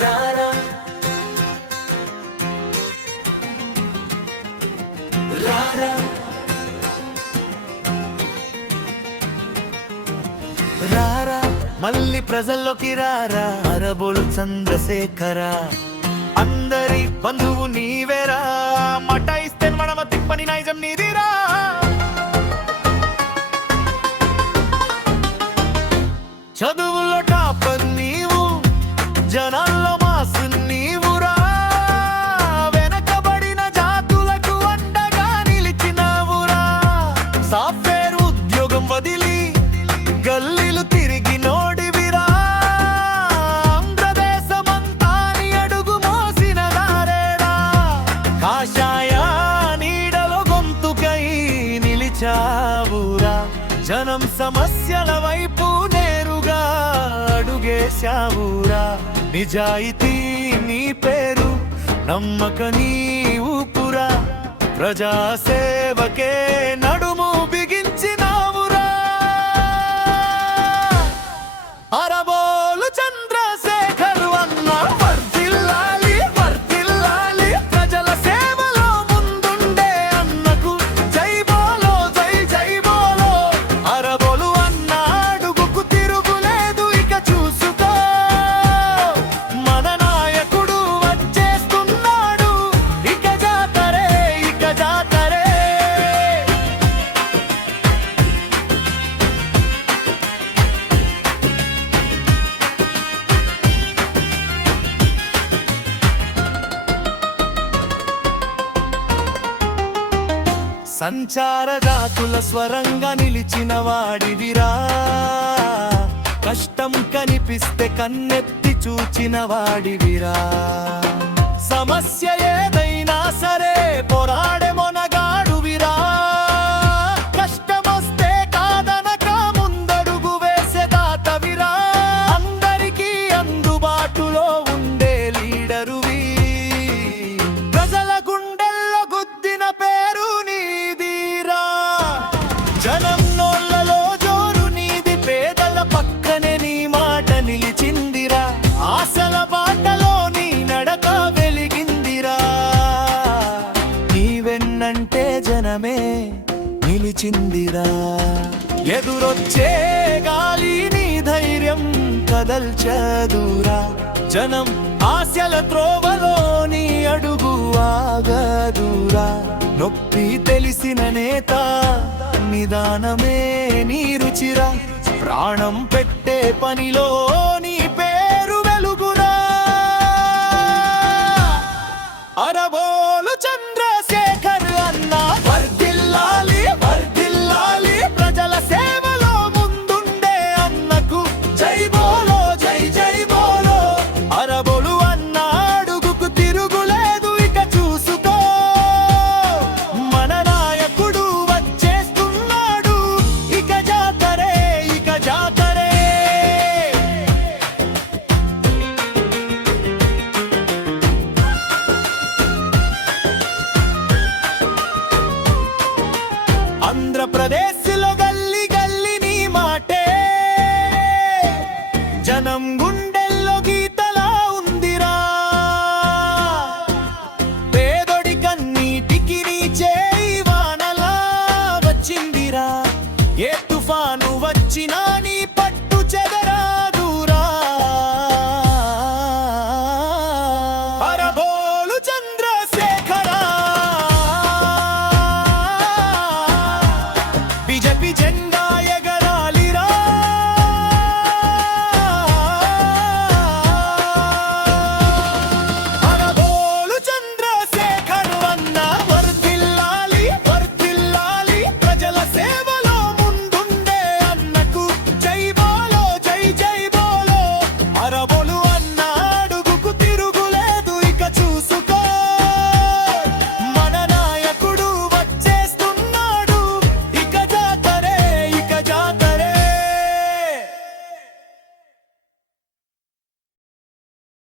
రారా రారా రారా మళ్ళీ ప్రజల్లోకి రారా అరబోలు చంద్రశేఖర అందరి బంధువు నీవేరా మట ఇస్తే మనమ తిప్పని నైజం నీదిరా చదువులో టాపర్ నీవు జనాల్లో మాసు నీవురా వెనకబడిన జాతులకు అండగా నిలిచినవురా సాఫ్ట్వేర్ ఉద్యోగం వదిలి గల్లీలు తిరిగి నోడివిరా ఆంధ్రదేశమంతా నీ అడుగు మోసిన దారేడా కాషాయ నీడలో గొంతుకై నిలిచావురా జనం సమస్యల వైపు నేరుగా అడుగేశావురా నిజాయితీ నీ పేరు నమ్మక నీ ఊపురా ప్రజాసేవకే నడుము బిగించినావురా అరబోలు చంద్రశేఖర్ అన్న వర్ధిల్లాలి వర్ధిల్లాలి ప్రజల సేవలో ముందుండే అన్నకు జై బోలో జై జై బోలో అరబోలు అన్న అడుగుకు తిరుగులేదు ఇక చూసుకో మన నాయకుడు వచ్చేస్తున్నాడు ఇక జాతరే ఇక జాతరే సంచార జాతుల స్వరంగా నిలిచిన వాడివిరా కష్టం కనిపిస్తే కన్నెత్తి చూచిన వాడివిరా సమస్య ఏదైనా సరే పోరాడే మొనగాడువిరా కష్టమొస్తే కాదనక ముందడుగు వేసే దాతవిరా అందరికీ అందుబాటులో ఉండే లీడరువి ప్రజల గుండెల్లో గుద్దిన పేరు నీదిరా జనం నోళ్ళలో జోరు నీది పేదల పక్కనే నీ మాట నిలిచిందిరా ఆశల బాటలో నీ నడక వెలిగిందిరా నీవెన్నంటే జనమే నిలిచిందిరా ఎదురొచ్చే గాలి నీ ధైర్యం కదల్చదురా జనం ఆశల త్రోవలో నీ అడుగు ఆగదురా నొప్పి తెలిసిన నేత నిదానమే నీ రుచిరా ప్రాణం పెట్టే పనిలో నీ పేరు వెలుగురా అరబోలు చంద్రశేఖర్ అన్న వర్ధిల్లాలి వర్ధిల్లాలి ప్రజల సేవలో ముందుండే అన్నకు జై బోలో జై జై బోలో అరబోలు అన్న అడుగుకు తిరుగులేదు ఇక చూసుకో మన నాయకుడు వచ్చేస్తున్నాడు ఇక జాతరే ఇక జాతరే ఆంధ్రప్రదేశ్లో గల్లీ గల్లీ నీ మాటే జనం గుండెల్లో గీతలా ఉందిరా పేదోడి కన్నీటికి నీ చేయి వానలా వచ్చిందిరా ఏ తుఫాను వచ్చినా